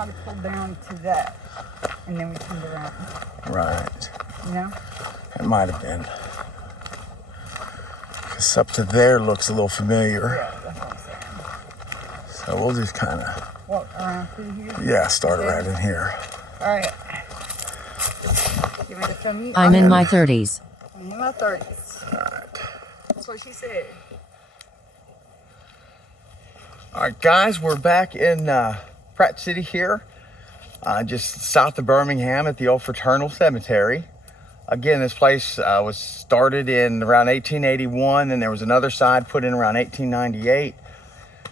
might have pulled down to that, and then we turned around. Right. You know? It might have been. Because up to there looks a little familiar. Yeah, that's what I'm saying. So we'll just kind of... Walk around through here? Yeah, start right in here. All right. You ready to tell me? I'm in my 30s. I'm in my 30s. All right. That's what she said. All right, guys, we're back in Pratt City here, just south of Birmingham at the old Fraternal Cemetery. Again, this place was started in around 1881, and there was another side put in around 1898.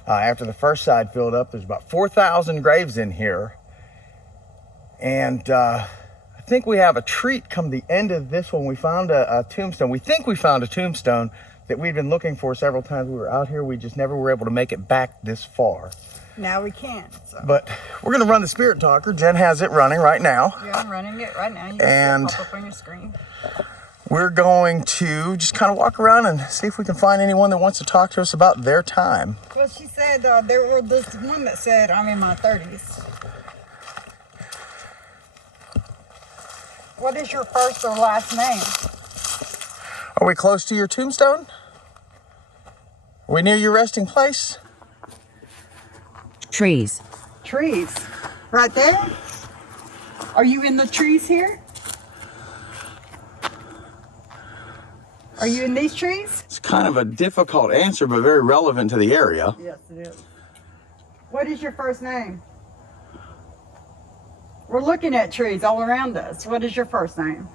After the first side filled up, there's about 4,000 graves in here. And I think we have a treat come the end of this one. We found a tombstone. We think we found a tombstone that we'd been looking for several times. We were out here. We just never were able to make it back this far. Now we can. So. But we're going to run the Spirit Talker. Jen has it running right now. Yeah, I'm running it right now. You And can pop up on your screen. We're going to just kind of walk around and see if we can find anyone that wants to talk to us about their time. Well, she said there was this one that said, I'm in my 30s. What is your first or last name? Are we close to your tombstone? Are we near your resting place? Trees. Trees. Right there? Are you in the trees here? Are you in these trees? It's kind of a difficult answer, but very relevant to the area. Yes, it is. What is your first name? We're looking at trees all around us. What is your first name?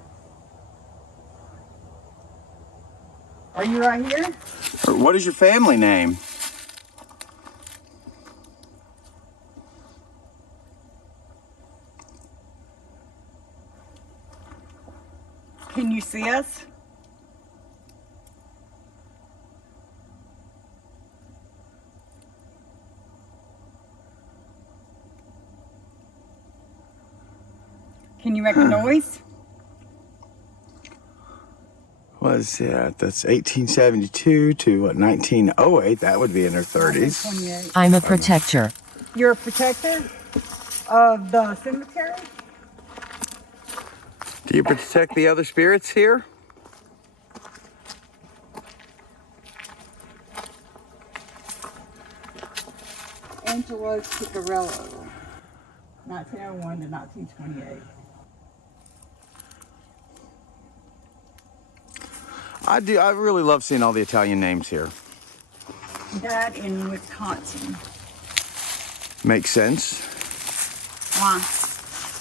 Are you right here? What is your family name? Can you see us? Can you make a noise? Was that? That's 1872 to what, 1908. That would be in her 30s. 28. I'm a protector. You're a protector of the cemetery? Do you protect the other spirits here? Angelo Ciccarello, 1901 to 1928. I do. I really love seeing all the Italian names here. Died in Wisconsin. Makes sense. Why?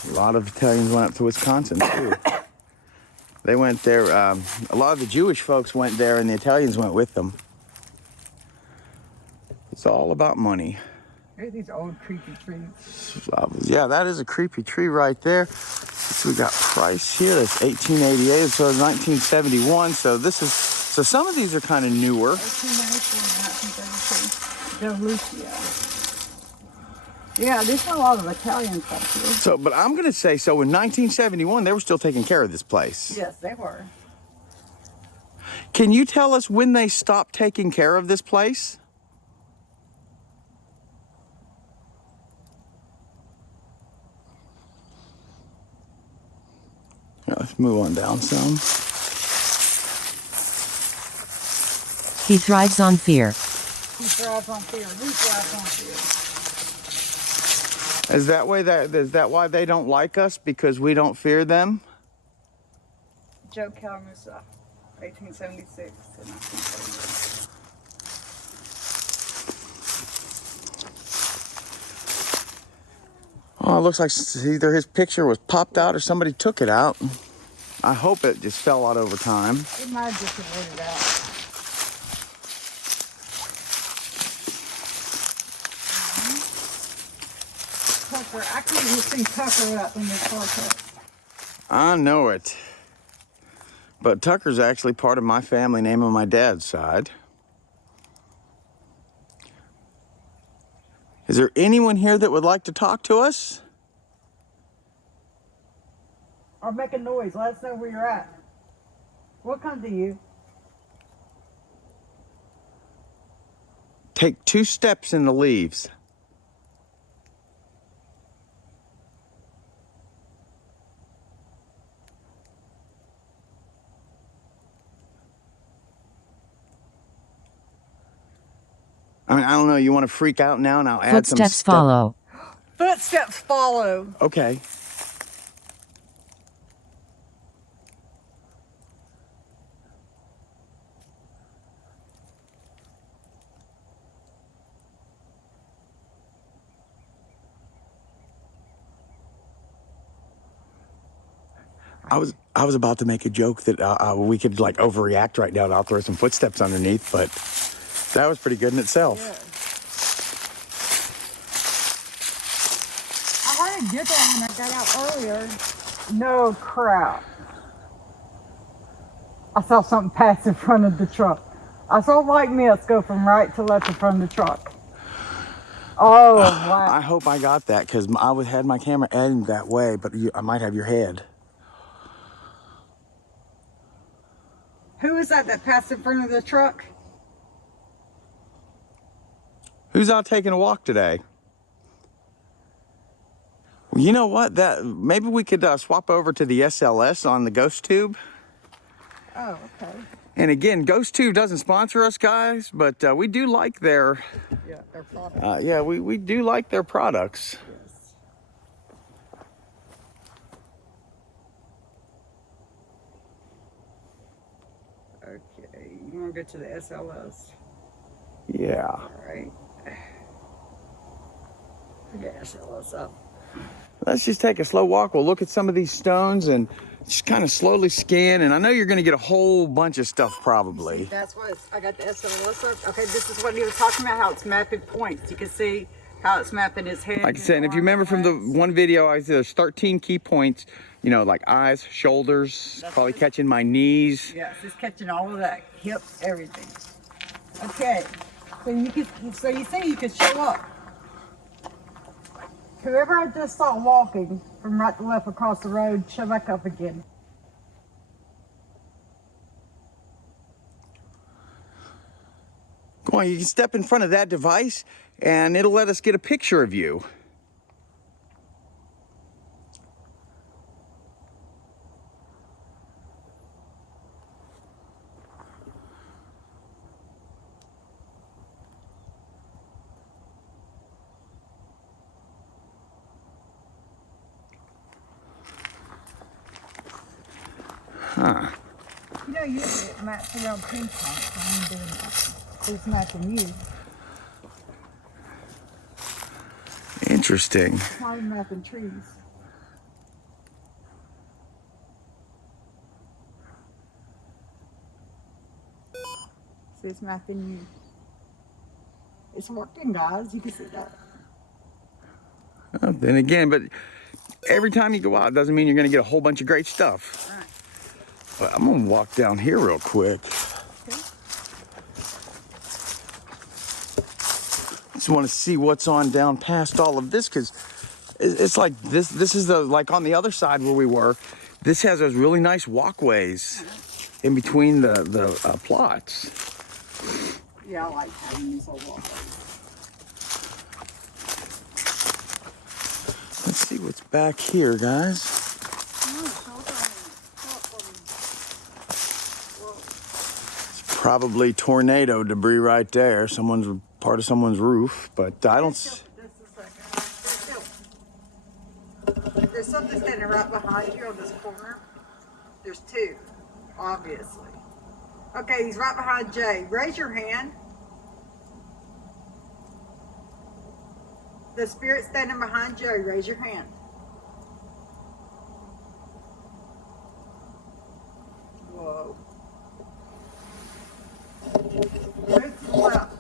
A lot of Italians went up to Wisconsin too. They went there. A lot of the Jewish folks went there, and the Italians went with them. It's all about money. Look at these old creepy trees. Yeah, that is a creepy tree right there. So we got Price here. That's 1888. So it's 1971. So this is. So some of these are kind of newer. 1894 and 1932. Del Lucia. Yeah, there's a lot of Italian stuff here. So, but I'm gonna say, so in 1971, they were still taking care of this place. Yes, they were. Can you tell us when they stopped taking care of this place? Yeah, let's move on down some. He thrives on fear. He thrives on fear. Who thrives on fear? Is that why they don't like us? Because we don't fear them? Joe Calamusa, 1876 to 1978. Oh, it looks like either his picture was popped out or somebody took it out. I hope it just fell out over time. It might have just avoided out. Tucker, I can't even see Tucker up in this photo. I know it. But Tucker's actually part of my family name on my dad's side. Is there anyone here that would like to talk to us? Or make a noise. Let us know where you're at. We'll come to you. Take 2 steps in the leaves. I mean, I don't know. You want to freak out now and I'll add some Footsteps stuff. follow. Footsteps follow. Okay. I was about to make a joke that we could like overreact right now and I'll throw some footsteps underneath, but that was pretty good in itself. Yeah. I heard a good one when I got out earlier. No crap. I saw something pass in front of the truck. I saw white mist go from right to left in front of the truck. Oh, wow. I hope I got that because had my camera aimed that way, but I might have your head. Who is that passed in front of the truck? Who's out taking a walk today? Well, you know what? Maybe we could swap over to the SLS on the Ghost Tube. Oh, okay. And again, Ghost Tube doesn't sponsor us, guys, but we do like their products. yeah, we do like their products. Yes. Okay, you want to go to the SLS? Yeah. All right. Get SLS up. Let's just take a slow walk. We'll look at some of these stones and just kind of slowly scan. And I know you're going to get a whole bunch of stuff probably. See, that's what I got the SLS up. Okay, this is what he was talking about, how it's mapping points. You can see how it's mapping his head. Like I said, and if you remember from the one video, there's 13 key points, you know, like eyes, shoulders, that's probably catching my knees. Yes, it's catching all of that, hips, everything. Okay, so you see you can show up. Whoever I just saw walking from right to left across the road, show back up again. Go on, you can step in front of that device and it'll let us get a picture of you. Huh. You know, usually it maps around pinpoints, so I'm doing that. It's mapping you. Interesting. It's not even mapping trees. See, it's mapping you. It's working, guys. You can see that. Then again, but every time you go out, doesn't mean you're going to get a whole bunch of great stuff. All right. But I'm going to walk down here real quick. Okay. Just want to see what's on down past all of this, because it's like this is like on the other side where we were. This has those really nice walkways in between the plots. Yeah, I like having these little walkways. Let's see what's back here, guys. It's probably tornado debris right there. Part of someone's roof, but I don't. Just a second. There's something standing right behind you on this corner. There's two, obviously. Okay, he's right behind Jay. Raise your hand. The spirit standing behind Jay, raise your hand. Whoa. Move to the left.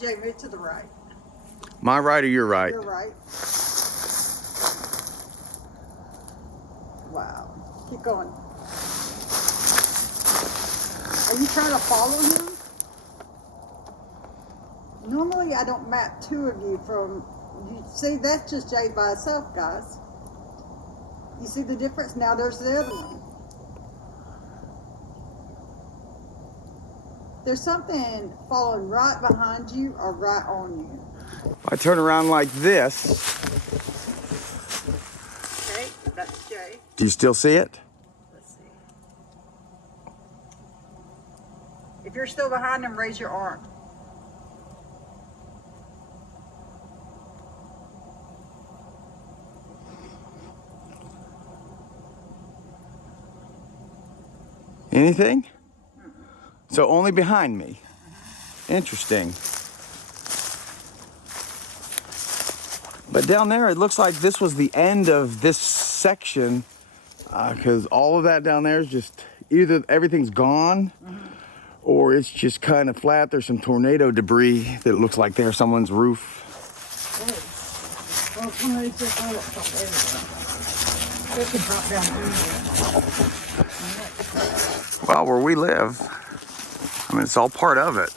Jay, move to the right. My right or your right? You're right. Wow. Keep going. Are you trying to follow him? Normally I don't map two of you from, you see that's just Jay by itself, guys. You see the difference? Now there's the other one. There's something following right behind you or right on you. If I turn around like this. Okay, that's Jay. Do you still see it? Let's see. If you're still behind them, raise your arm. Anything? So only behind me. Interesting. But down there, it looks like this was the end of this section, because all of that down there is just either everything's gone or it's just kind of flat. There's some tornado debris that looks like there's someone's roof. Well, somebody just throw it up there. It could drop down through Well, where we live, I mean, it's all part of it.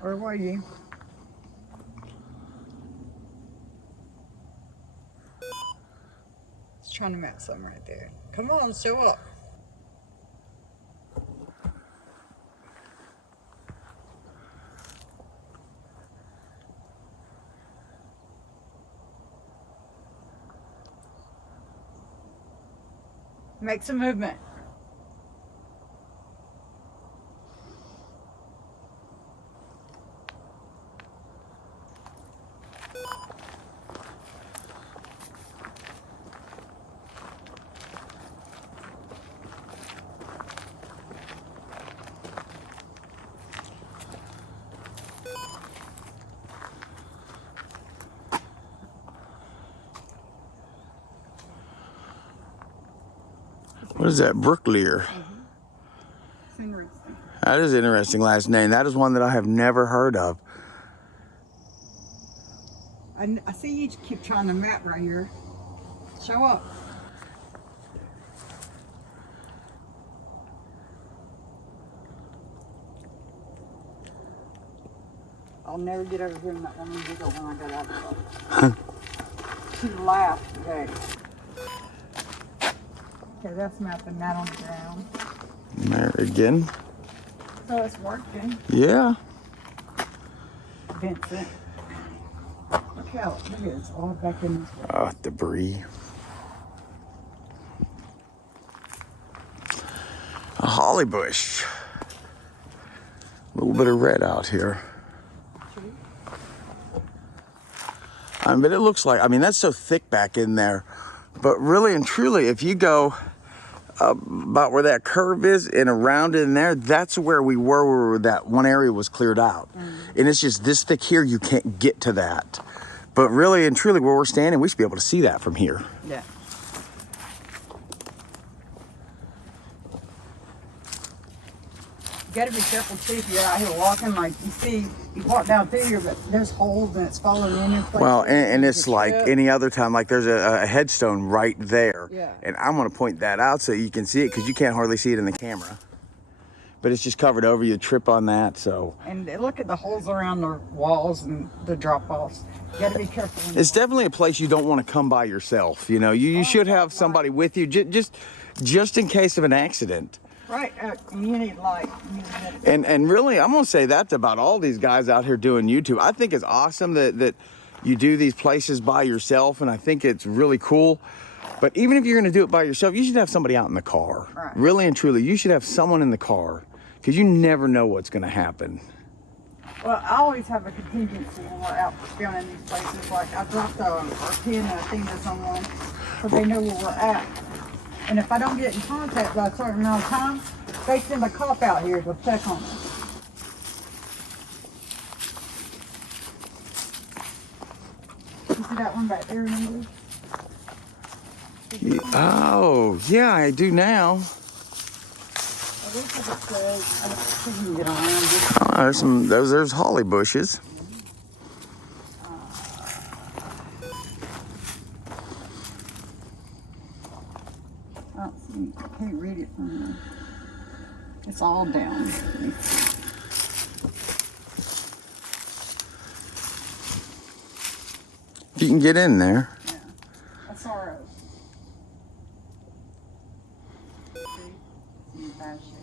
Where were you? It's trying to map something right there. Come on, show up. Make some movement. What is that, Brooklear? It's interesting. That is an interesting last name. That is one that I have never heard of. I see you keep trying to map right here. Show up. I'll never get over here in that one giggle when I got out of the She laughed today. Okay, that's mapping that on the ground. There again. So it's working. Yeah. Vincent. Look how, look at it, it's all back in this way. Oh, debris. A holly bush. A little bit of red out here. But it looks like, I mean, that's so thick back in there. But really and truly, if you go about where that curve is and around in there, that's where we were, where that one area was cleared out. And it's just this thick here, you can't get to that. But really and truly, where we're standing, we should be able to see that from here. Yeah. You gotta be careful too if you're out here walking. Like you see, you walk down through here, but there's holes and it's falling in and places. Well, and You it's could like trip. any other time, like there's a headstone right there. Yeah. And I'm gonna point that out so you can see it, because you can't hardly see it in the camera. But it's just covered over, you trip on that, so. And look at the holes around the walls and the drop-offs. You gotta be careful. when you It's definitely a place you don't want to come by yourself. You know, you should have somebody with you, just in case of an accident. Right, you need light. You need And really, I'm gonna say that's about all these guys out here doing YouTube. I think it's awesome that you do these places by yourself, and I think it's really cool. But even if you're gonna do it by yourself, you should have somebody out in the car. Right. Really and truly, you should have someone in the car, because you never know what's gonna happen. Well, I always have a contingency when we're out filming these places. Like I dropped our pin and a thing to someone so they know where we're at. And if I don't get in contact by a certain amount of time, they send a cop out here to check on us. You see that one back there, remember? Oh, yeah, I do now. At least if it says, I don't think you can get around this. Oh, there's holly bushes. I don't see, I can't read it from here. It's all down. If you can get in there. Yeah, that's all right. See, it's in bad shape.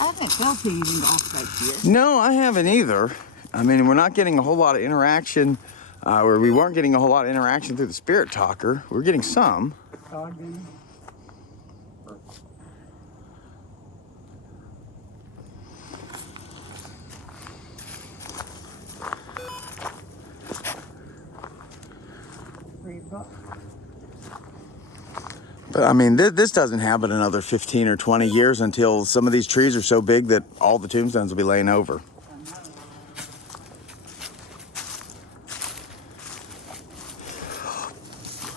I haven't felt anything off back here. No, I haven't either. I mean, we're not getting a whole lot of interaction, or we weren't getting a whole lot of interaction through the spirit talker. We're getting some. Doggone. $3. But I mean, this doesn't happen another 15 or 20 years until some of these trees are so big that all the tombstones will be laying over.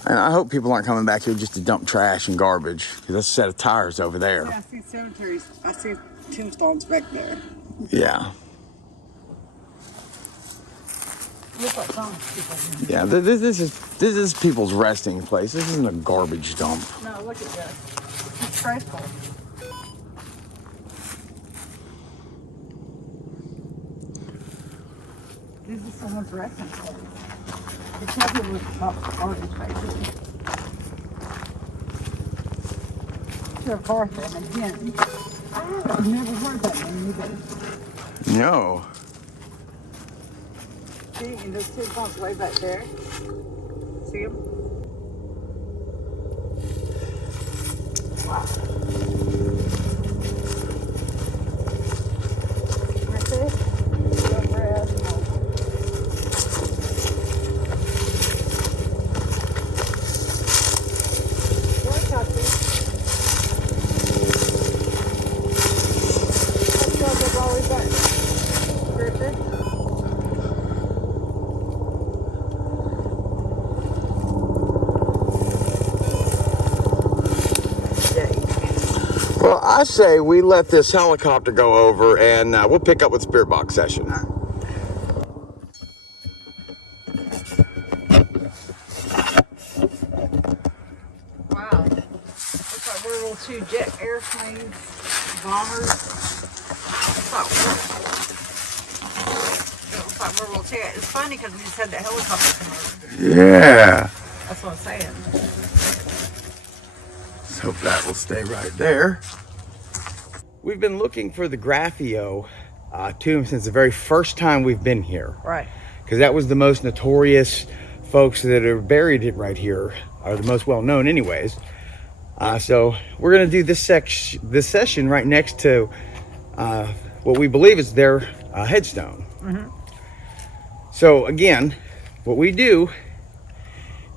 And I hope people aren't coming back here just to dump trash and garbage, because that's a set of tires over there. Yeah, I see cemeteries. I see tombstones back there. Yeah. Looks like some people. Yeah, this is people's resting place. This isn't a garbage dump. No, look at this. It's stressful. This is someone's resting place. It tells you what's about garbage basically. To a car thing again. I've never heard that name either. No. See, and those two bumps way back there. See them? Wow. Right there. Well, I say we let this helicopter go over, and we'll pick up with Spirit Box session. Wow. Looks like World War II jet airplanes, bombers. Looks like World War II. It's funny because we just had that helicopter come over. Yeah. That's what I'm saying. Let's hope that will stay right there. We've been looking for the Graffio tomb since the very first time we've been here. Right. Because that was the most notorious folks that are buried right here, are the most well known anyways. So we're gonna do this session right next to what we believe is their headstone. Mm-hmm. So again, what we do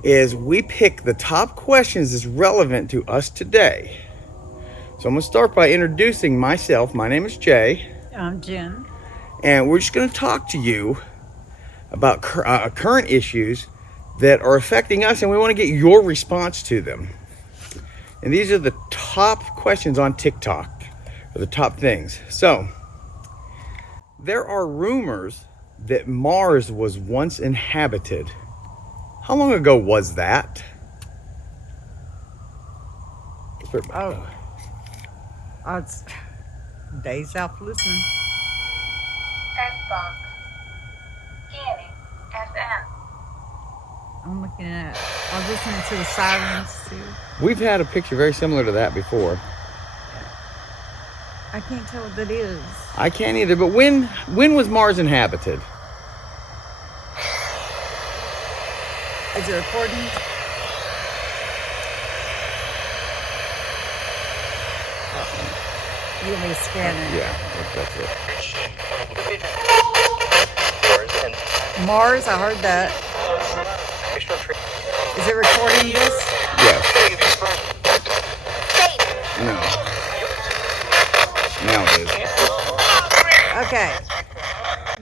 is we pick the top questions that's relevant to us today. So I'm gonna start by introducing myself. My name is Jay. I'm Jen. And we're just gonna talk to you about current issues that are affecting us, and we wanna get your response to them. And these are the top questions on TikTok, or the top things. So, there are rumors that Mars was once inhabited. How long ago was that? Oh. It's days out listening. Xbox. Scanning. FN. I'm looking at, I was listening to the sirens too. We've had a picture very similar to that before. I can't tell what that is. I can't either, but when was Mars inhabited? Is it recording? You want me to scan it? Yeah, that's it. Mars, I heard that. Is it recording this? Yes. No. Now it is. Okay.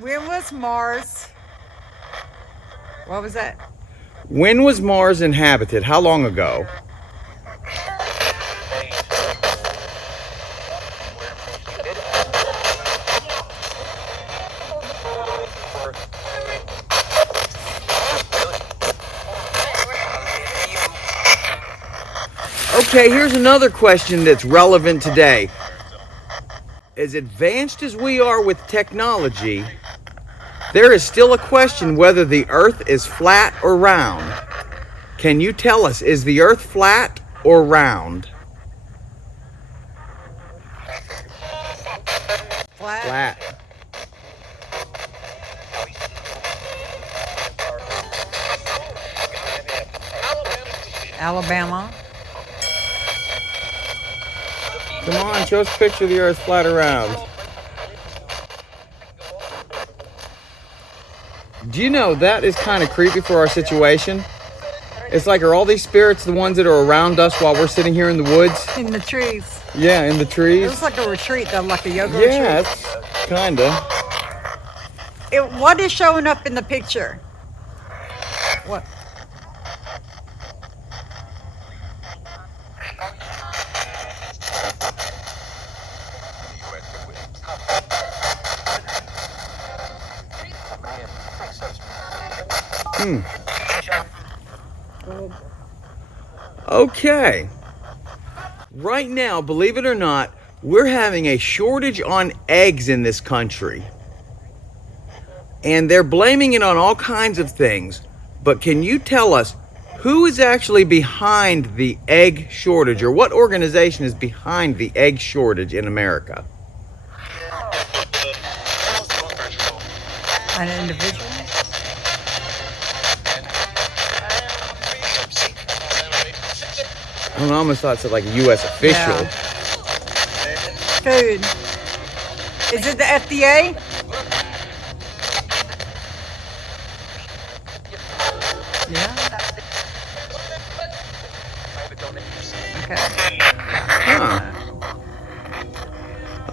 When was Mars? What was that? When was Mars inhabited? How long ago? Okay, here's another question that's relevant today. As advanced as we are with technology, there is still a question whether the Earth is flat or round. Can you tell us, is the Earth flat or round? Flat. Alabama. Come on, show us a picture of the earth flat around. Do you know that is kind of creepy for our situation? It's like, are all these spirits the ones that are around us while we're sitting here in the woods? In the trees. Yeah, in the trees. It looks like a retreat, though, like a yoga retreat. Yeah, it's kinda. What is showing up in the picture? What? Okay. Right now, believe it or not, we're having a shortage on eggs in this country. And they're blaming it on all kinds of things. But can you tell us who is actually behind the egg shortage, or what organization is behind the egg shortage in America? An individual? I almost thought it said like a U.S. official. Yeah. Food. Is it the FDA? Yeah. Okay. Huh.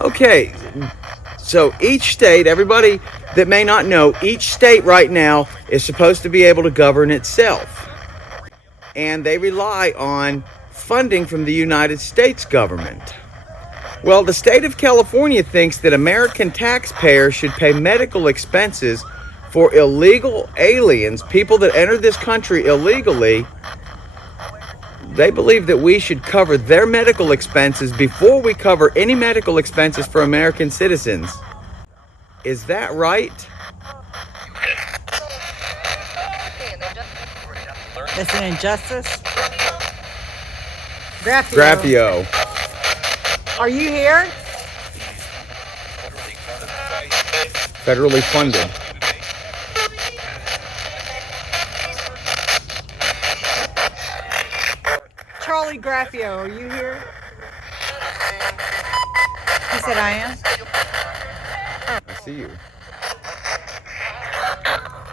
Okay. So each state, everybody that may not know, each state right now is supposed to be able to govern itself. And they rely on funding from the United States government. Well, the state of California thinks that American taxpayers should pay medical expenses for illegal aliens, people that enter this country illegally. They believe that we should cover their medical expenses before we cover any medical expenses for American citizens. Is that right? It's an injustice. Graphio. Graphio. Are you here? Federally funded. Charlie Graphio, are you here? He said I am. I see you.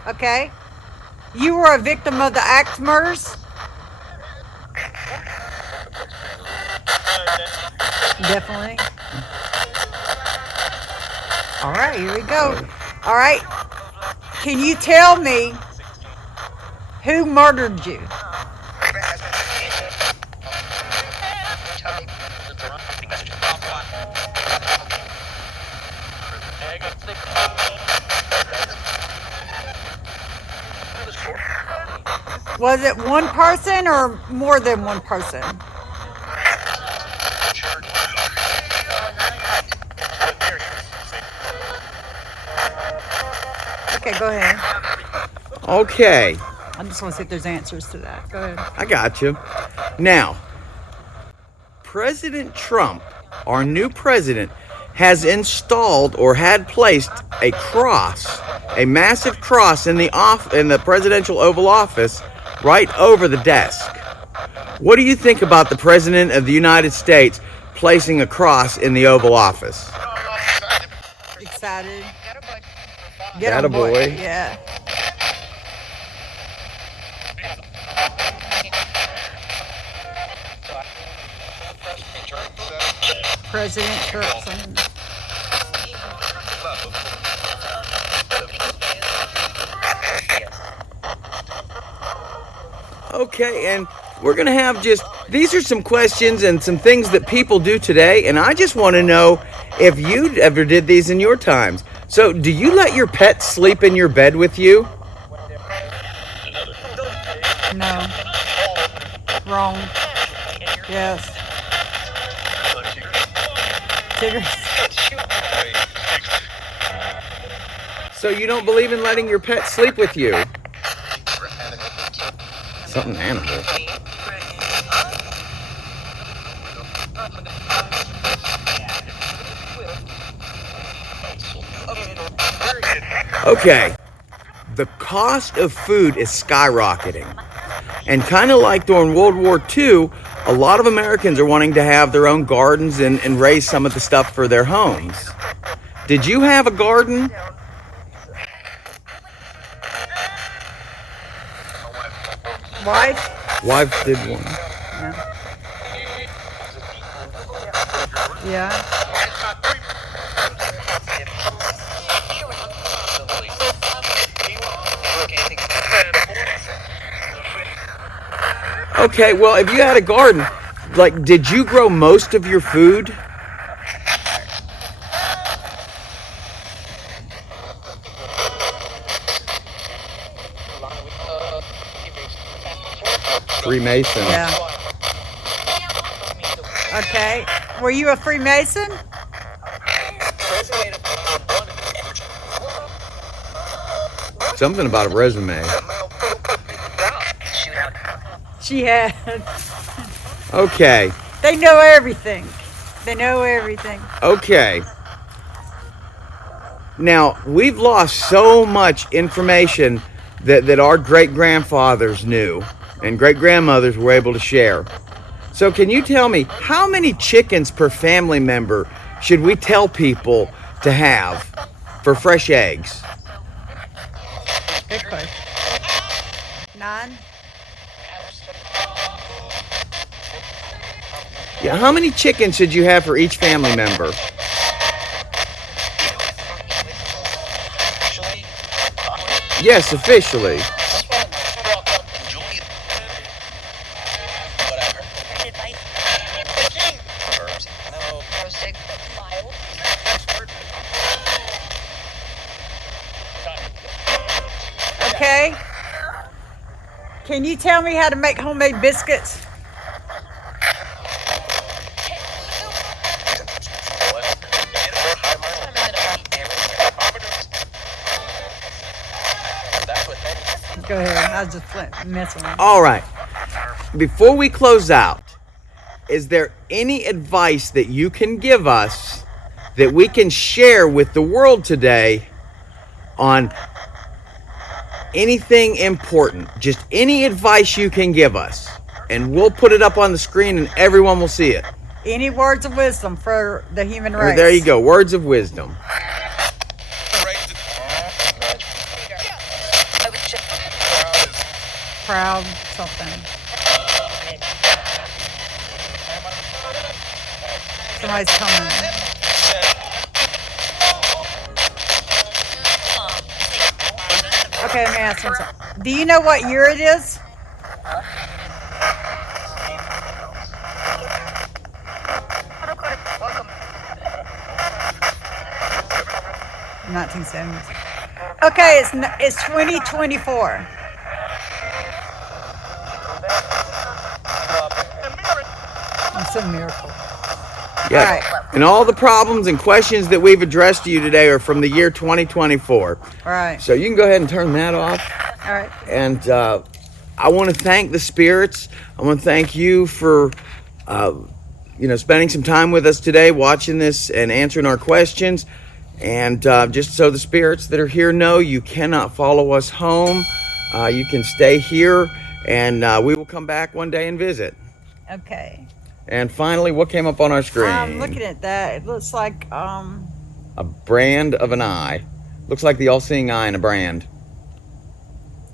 Okay. You were a victim of the axe murders? Definitely. All right, here we go. All right. Can you tell me who murdered you? Was it one person or more than one person? Okay, go ahead. Okay, I just want to see if there's answers to that. Go ahead. I got you. Now, President Trump, our new president, has installed or had placed a cross, a massive cross in the presidential Oval Office right over the desk. What do you think about the President of the United States placing a cross in the Oval Office? Excited. Get on board. Attaboy. Yeah. President Trumpson. Okay, and we're going to have these are some questions and some things that people do today, and I just want to know if you ever did these in your times. So, do you let your pet sleep in your bed with you? No. Wrong. Yes. Tigers. So you don't believe in letting your pet sleep with you? Something animal. Okay, the cost of food is skyrocketing. And kind of like during World War II, a lot of Americans are wanting to have their own gardens and raise some of the stuff for their homes. Did you have a garden? Wife did one. Yeah. Okay, well, if you had a garden, like, did you grow most of your food? Freemason. Yeah. Okay. Were you a Freemason? Something about a resume. She had. Okay, They know everything. They know everything. okay. Now, we've lost so much information that our great-grandfathers knew and great-grandmothers were able to share. So can you tell me, how many chickens per family member should we tell people to have for fresh eggs? Good question. 9? Yeah, how many chickens should you have for each family member? Yes, officially. Okay. Can you tell me how to make homemade biscuits? Go ahead. I was just messing with you. All right. Before we close out, is there any advice that you can give us that we can share with the world today on anything important? Just any advice you can give us. And we'll put it up on the screen and everyone will see it. Any words of wisdom for the human race? There you go. Words of wisdom. Proud something. Somebody's coming. Okay, let me ask you something. Do you know what year it is? In 1970s. Okay, it's 2024. It's a miracle. Yeah. All right. And all the problems and questions that we've addressed to you today are from the year 2024. All right. So you can go ahead and turn that off. All right. And I want to thank the spirits. I want to thank you for, spending some time with us today, watching this and answering our questions. And just so the spirits that are here know, you cannot follow us home. You can stay here, and we will come back one day and visit. Okay. And finally, what came up on our screen? I'm looking at that. It looks like a brand of an eye. Looks like the all-seeing eye in a brand.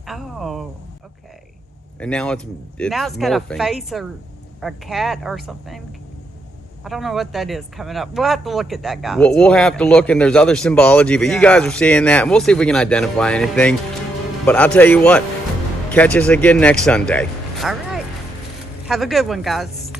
Oh, okay. And now it's Now it's got a morphing. face or a cat or something. I don't know what that is coming up. We'll have to look at that, guys. We'll have to look, and there's other symbology, but you Yeah. guys are seeing that, and we'll see if we can identify anything. But I'll tell you what, catch us again next Sunday. All right. Have a good one, guys.